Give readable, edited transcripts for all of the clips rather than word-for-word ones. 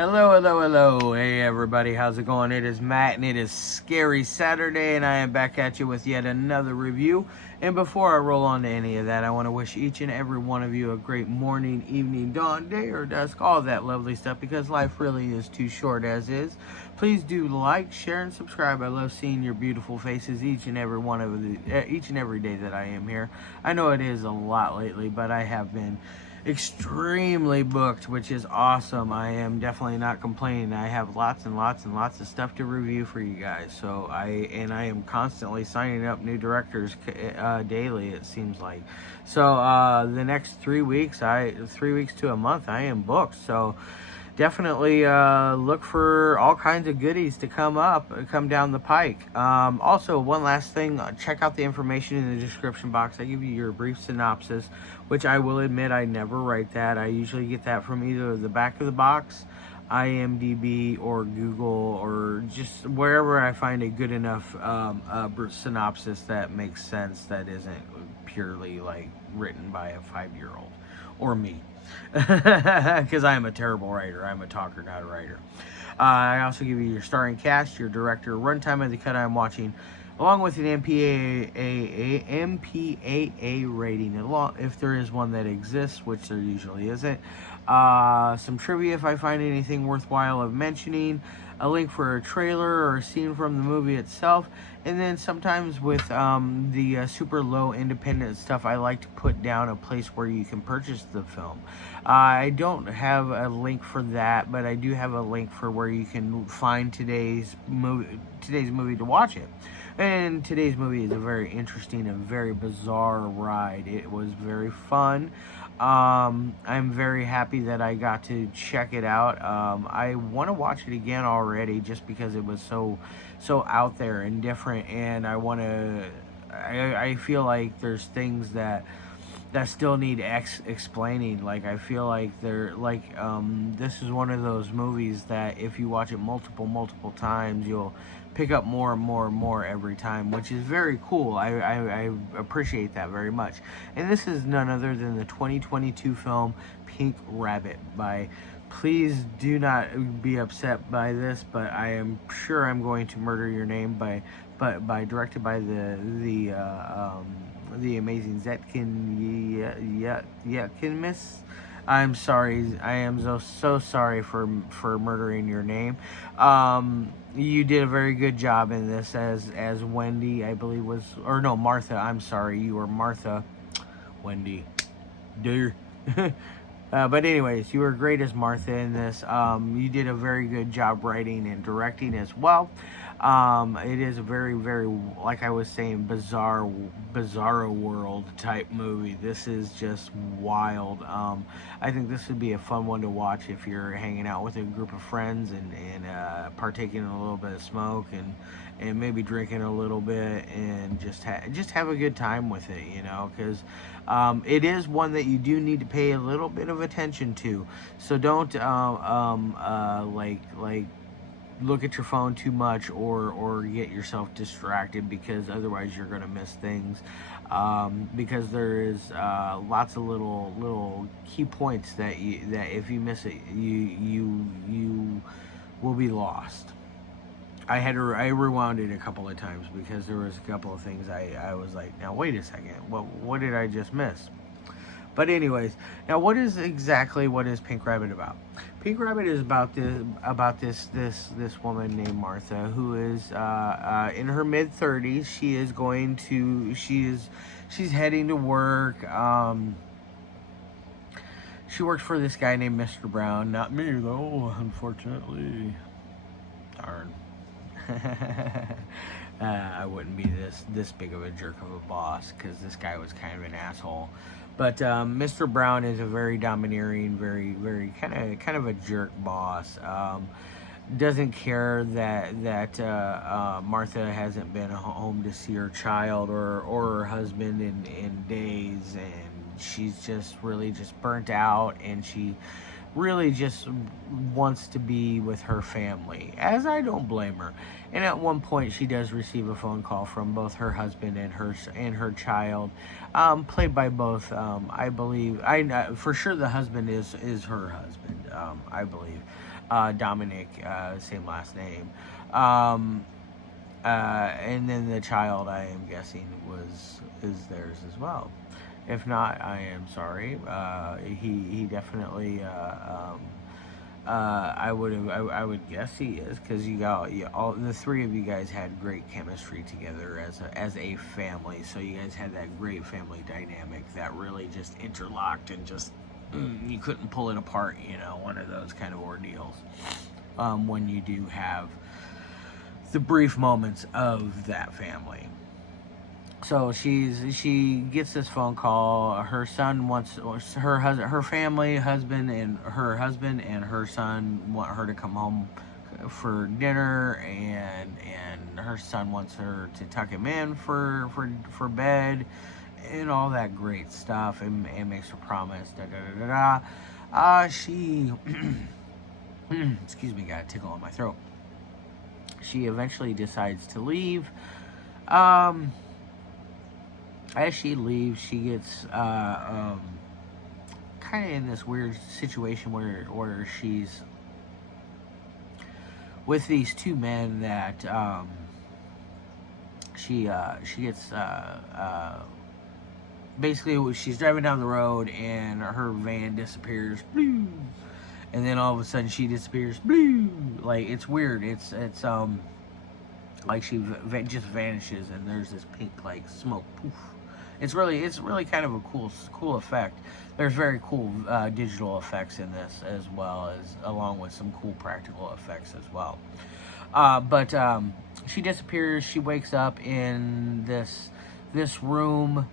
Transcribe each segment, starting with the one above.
Hello, hello, hello. Hey, everybody. How's it going? It is Matt, and it is Scary Saturday, and I am back at you with yet another review. And before I roll on to any of that, I want to wish each and every one of you a great morning, evening, dawn, day, or dusk, all that lovely stuff, because life really is too short as is. Please do like, share, and subscribe. I love seeing your beautiful faces each and every day that I am here. I know it is a lot lately, but I have been extremely booked, which is awesome. I am definitely not complaining. I have lots and lots and lots of stuff to review for you guys. So I am constantly signing up new directors daily, it seems like. So the next 3 weeks, 3 weeks to a month, I am booked. So definitely look for all kinds of goodies to come down the pike. Also, one last thing, check out the information in the description box. I give you your brief synopsis, which I will admit I never write that. I usually get that from either the back of the box, IMDb, or Google, or just wherever I find a good enough synopsis that makes sense, that isn't purely like written by a 5-year-old or me. Because I am a terrible writer. I'm a talker, not a writer. I also give you your starring cast, your director, runtime of the cut I'm watching, along with an MPAA rating, if there is one that exists, which there usually isn't. Some trivia if I find anything worthwhile of mentioning, a link for a trailer or a scene from the movie itself, and then sometimes with the super low independent stuff, I like to put down a place where you can purchase the film. I don't have a link for that, but I do have a link for where you can find today's movie to watch it. And today's movie is a very interesting and very bizarre ride. It was very fun. I'm very happy that I got to check it out. I want to watch it again already, just because it was so out there and different, and I feel like there's things that still need explaining. Like, I feel like this is one of those movies that if you watch it multiple times, you'll pick up more and more and more every time, which is very cool. I appreciate that very much. And this is none other than the 2022 film Pink Rabbit by, please do not be upset by this, but I am sure I'm going to murder your name, directed by the amazing Zetkin, Yikilmis. I'm sorry. I am so sorry for murdering your name. You did a very good job in this as Wendy, I believe or no, Martha. I'm sorry, you were Martha. Wendy, dear. But anyways, you were great as Martha in this. You did a very good job writing and directing as well. It is a very, very, like I was saying, bizarro world type movie. This is just wild. I think this would be a fun one to watch if you're hanging out with a group of friends and partaking in a little bit of smoke and maybe drinking a little bit, and just have a good time with it, because it is one that you do need to pay a little bit of attention to. So don't look at your phone too much or get yourself distracted, because otherwise you're going to miss things, because there is lots of little key points that if you miss it, you will be lost. I rewound it a couple of times because there was a couple of things I was like, now wait a second, what did I just miss? But anyways, now what is Pink Rabbit about? Pink Rabbit is about this woman named Martha, who is in her mid-30s. She's heading to work. She works for this guy named Mr. Brown. Not me though, unfortunately. Darn. I wouldn't be this big of a jerk of a boss, because this guy was kind of an asshole. But Mr. Brown is a very domineering, very kind of a jerk boss. Doesn't care that Martha hasn't been home to see her child or her husband in days, and she's just really just burnt out, and she really just wants to be with her family, as I don't blame her. And at one point, she does receive a phone call from both her husband and her child, played by both. I believe, for sure the husband is her husband. I believe. Dominic, same last name. And then the child, I am guessing, is theirs as well. If not, I am sorry. He definitely. I would guess he is, because all the three of you guys had great chemistry together as a family. So you guys had that great family dynamic that really just interlocked and just you couldn't pull it apart. One of those kind of ordeals. When you do have the brief moments of that family. So she gets this phone call. Her son wants her family, husband and her son want her to come home for dinner, and her son wants her to tuck him in for bed, and all that great stuff, and makes her promise. She excuse me, got a tickle in my throat. She eventually decides to leave. As she leaves, she gets kind of in this weird situation where she's with these two men that she gets basically, she's driving down the road and her van disappears, and then all of a sudden she disappears, like, it's weird. It's like she just vanishes, and there's this pink like smoke poof. It's really kind of a cool effect. There's very cool digital effects in this, as well as along with some cool practical effects as well. But she disappears. She wakes up in this room,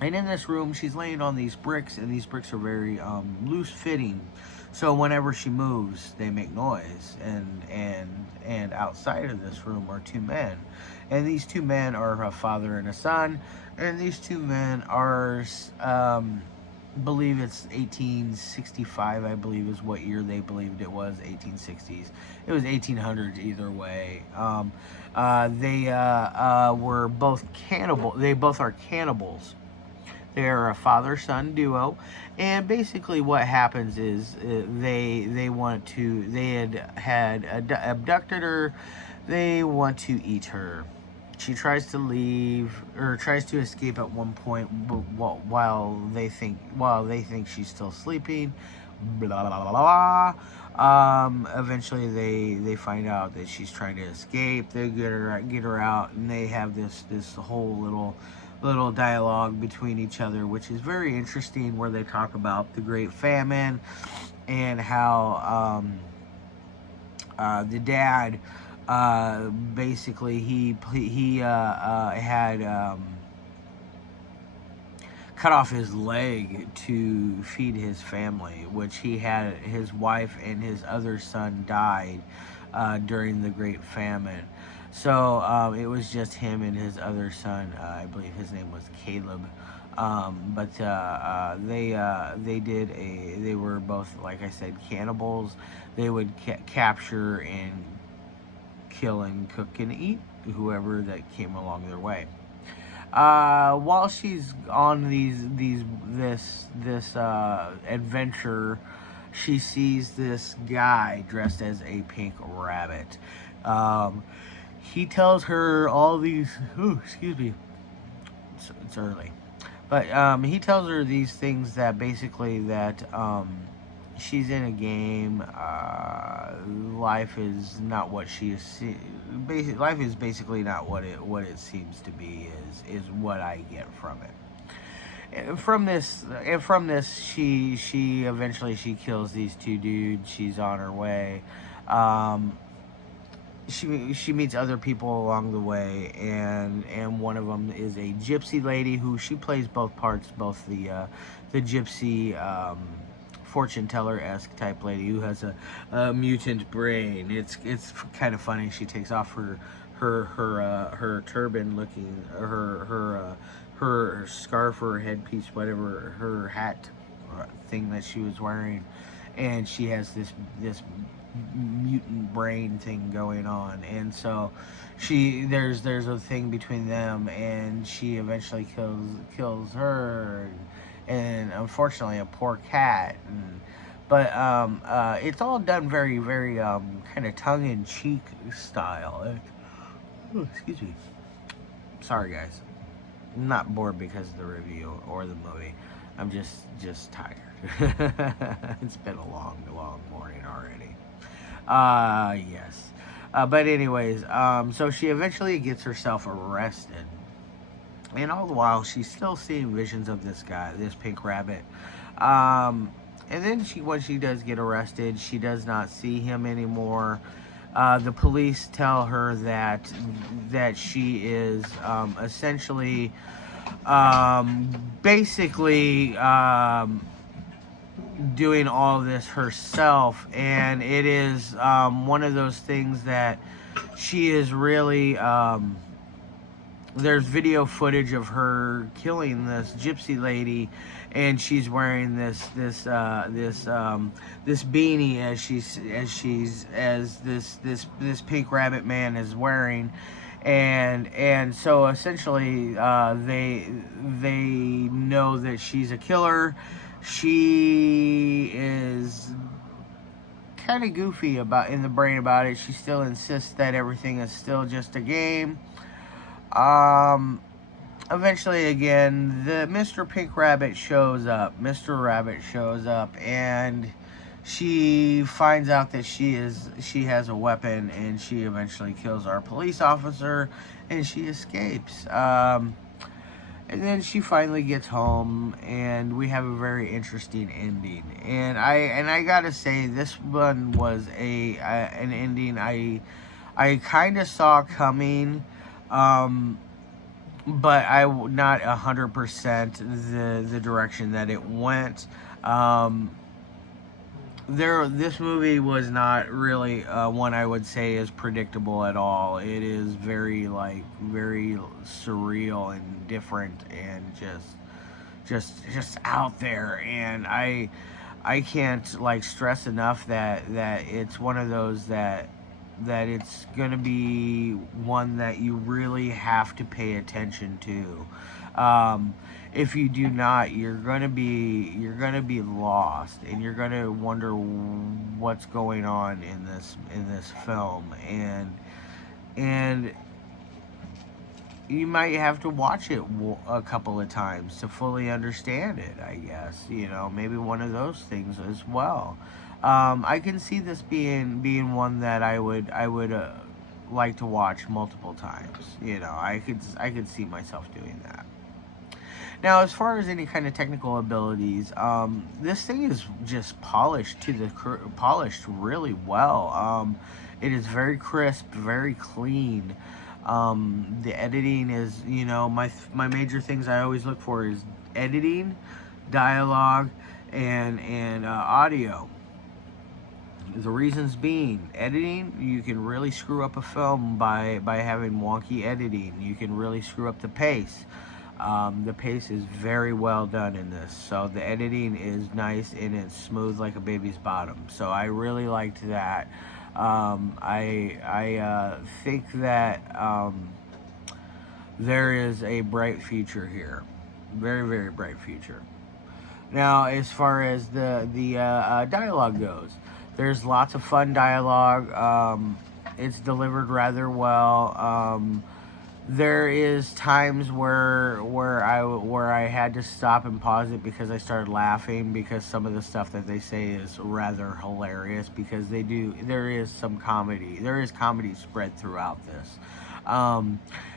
and in this room she's laying on these bricks, and these bricks are very loose fitting. So whenever she moves, they make noise, and outside of this room are two men, and these two men are a father and a son, and these two men are, believe it's 1865, I believe is what year they believed it was, 1860s. It was 1800s either way. They were both cannibal. They both are cannibals. They're a father-son duo, and basically what happens is they had abducted her. They want to eat her. She tries to leave, or tries to escape at one point, but while they think she's still sleeping. Blah blah blah blah. Eventually they find out that she's trying to escape. They get her out, and they have this whole little dialogue between each other, which is very interesting, where they talk about the Great Famine and how the dad basically he had cut off his leg to feed his family, which his wife and his other son died during the Great Famine. So it was just him and his other son. I believe his name was Caleb. But they were both, like I said, cannibals. They would capture and kill and cook and eat whoever that came along their way. While she's on this adventure, she sees this guy dressed as a pink rabbit. He tells her all these. Ooh, excuse me. It's early, but he tells her these things that basically that she's in a game. Life is not what she is. Life is basically not what it seems to be. Is what I get from it. And from this, she eventually kills these two dudes. She's on her way. She meets other people along the way, and one of them is a gypsy lady who she plays both parts, both the gypsy fortune teller-esque type lady who has a mutant brain. It's kind of funny. She takes off her turban looking, her scarf or headpiece, whatever, her hat thing that she was wearing, and she has this mutant brain thing going on, and so there's a thing between them, and she eventually kills her, and unfortunately a poor cat, But it's all done very, very kind of tongue-in-cheek style. Excuse me. Sorry, guys. I'm not bored because of the review or the movie. I'm just tired. It's been a long, long morning already. Yes. But anyways, so she eventually gets herself arrested. And all the while, she's still seeing visions of this guy, this pink rabbit. And then when she does get arrested, she does not see him anymore. The police tell her that she is essentially, basically, doing all this herself, and it is one of those things that she is really. There's video footage of her killing this gypsy lady, and she's wearing this beanie as this pink rabbit man is wearing, and so essentially they know that she's a killer. She is kind of goofy in the brain about it. She still insists that everything is still just a game. Eventually, again, the Mr. Pink Rabbit shows up. Mr. Rabbit shows up, and she finds out that she has a weapon, and she eventually kills our police officer, and she escapes. And then she finally gets home, and we have a very interesting ending. And I gotta say, this one was an ending I kind of saw coming. But I not 100% the direction that it went. This movie was not really one I would say is predictable at all. It is very surreal and different and just out there. And I can't stress enough that it's one of those that it's going to be one that you really have to pay attention to. If you do not, you're going to be lost, and you're going to wonder what's going on in this film, and you might have to watch it a couple of times to fully understand it, I guess. Maybe one of those things as well. I can see this being one that I would like to watch multiple times. I could see myself doing that. Now, as far as any kind of technical abilities, this thing is just polished really well. It is very crisp, very clean. The editing is, my major things I always look for is editing, dialogue, and audio. The reasons being, editing, you can really screw up a film by having wonky editing. You can really screw up the pace. The pace is very well done in this. So the editing is nice and it's smooth like a baby's bottom. So I really liked that. I think that there is a bright future here. Very, very bright future. Now, as far as the dialogue goes, there's lots of fun dialogue. It's delivered rather well. There is times where I had to stop and pause it because I started laughing because some of the stuff that they say is rather hilarious, because there is comedy spread throughout this.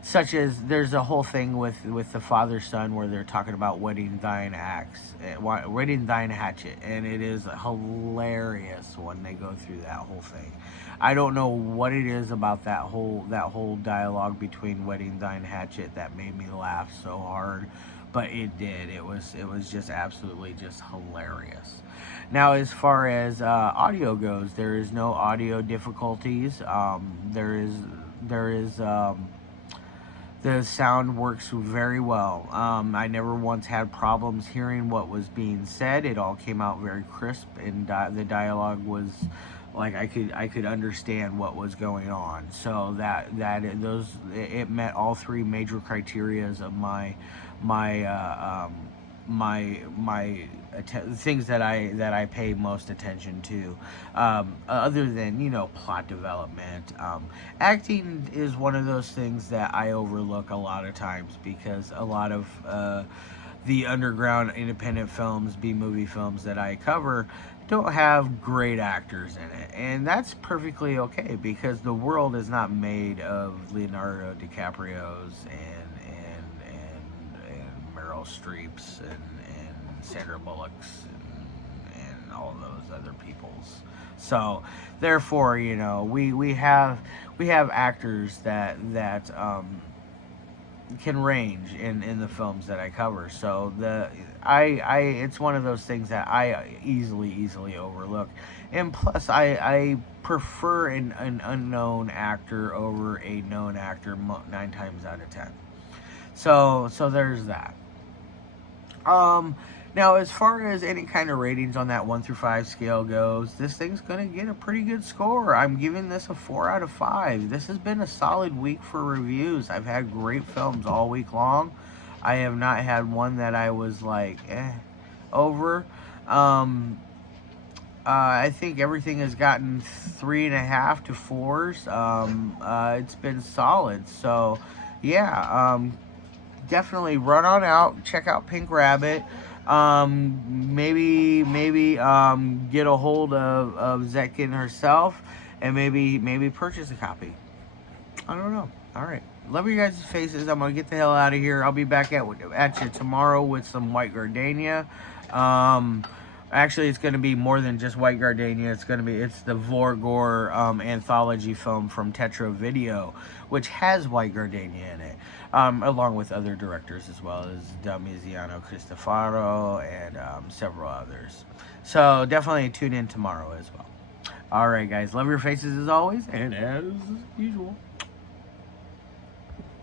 Such as there's a whole thing with the father-son where they're talking about whetting thine hatchet, and it is hilarious when they go through that whole thing. I don't know what it is about that whole dialogue between whetting thine hatchet that made me laugh so hard, but it did. It was just absolutely just hilarious. Now, as far as audio goes, there is no audio difficulties. The sound works very well. I never once had problems hearing what was being said. It all came out very crisp, and the dialogue was like I could understand what was going on. So it met all three major criterias of my things that I pay most attention to, other than, you know, plot development. Acting is one of those things that I overlook a lot of times, because a lot of the underground independent films, B-movie films that I cover, don't have great actors in it, and that's perfectly okay, because the world is not made of Leonardo DiCaprio's and Meryl Streep's and Sandra Bullock's and all those other people's. So therefore, you know, we have actors that can range in the films that I cover. So it's one of those things that I easily overlook. And plus, I prefer an unknown actor over a known actor 9 times out of 10. So there's that. Now, as far as any kind of ratings on that 1 through 5 scale goes, this thing's going to get a pretty good score. I'm giving this a 4 out of 5. This has been a solid week for reviews. I've had great films all week long. I have not had one that I was like, over. I think everything has gotten 3.5 to 4s. It's been solid. So, yeah, definitely run on out, check out Pink Rabbit. Maybe get a hold of Zetkin herself, and maybe purchase a copy. I don't know. All right, love you guys' faces. I'm gonna get the hell out of here. I'll be back at you tomorrow with some White Gardenia. Actually, it's going to be more than just White Gardenia. It's the Vorgor anthology film from Tetra Video, which has White Gardenia in it, along with other directors as well as Damiziano Cristofaro and several others. So definitely tune in tomorrow as well. All right, guys. Love your faces as always, and as usual.